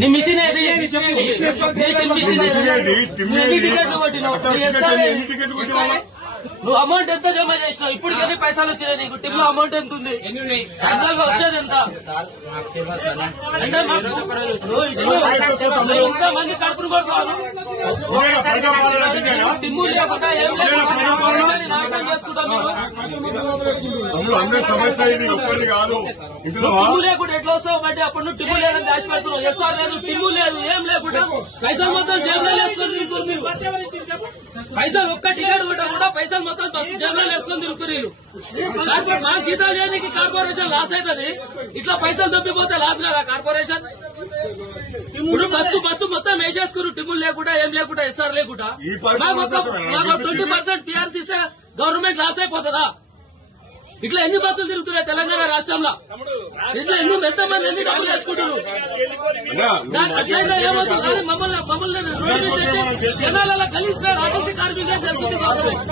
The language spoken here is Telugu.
నీ మిషన్ ఏది? ఎన్ని టికెట్లు కొట్టినావు? నువ్వు అమౌంట్ ఎంత జమ చేసినావు? ఇప్పుడు ఎన్ని పైసలు వచ్చినాయి నీకు? టిప్ లో అమౌంట్ ఎంత ఉంది? యాక్చువల్ గా వచ్చేది ఎంత? అంటే ఇంత మంది కడుపును కొడుతున్నాను. టిమ్ము లేకుండా ఏం లేదు నాశనం చేసుకుంటాం. టిమ్ము లేకుండా ఎట్లా వస్తావు? బట్టి అప్పుడు నువ్వు టిమ్ము లేదని దాచి పెడుతున్నావు. ఎస్ఆర్ లేదు, టిమ్ము లేదు, ఏం లేకుండా పైసలు మొత్తం జేబులో వేసుకొని తిరుగుతారు మీరు. పైసలు ఒక్క టికెట్ కూడా పైసలు మొత్తం జేబులో వేసుకొని తిరుగుతారు. కార్పొరేట్ మా జీతాలు చేయడానికి కార్పొరేషన్ లాస్ అవుతుంది. ఇట్లా పైసలు దొబ్బిపోతే లాస్ కదా కార్పొరేషన్. ఇప్పుడు బస్సు మొత్తం వేసేసుకున్నారు. టిమ్ములు లేకుండా ఏం లేకుండా ఎస్ఆర్ లేకుండా మాకు 20% పిఆర్సీ గవర్నమెంట్ లాస్ అయిపోతుందా? ఇట్లా ఎన్ని బస్సులు తిరుగుతున్నాయి తెలంగాణ రాష్ట్రంలో? ఇట్లా ఎంతమంది ఎన్ని డబ్బులు వేసుకుంటున్నారు? అట్లయితే ఏమవుతుంది? కానీ మమ్మల్ని రోడ్డు మీద తెచ్చి జనాల కలిసి ఆర్టీసీ కార్మికులు తెలుస్తుంది.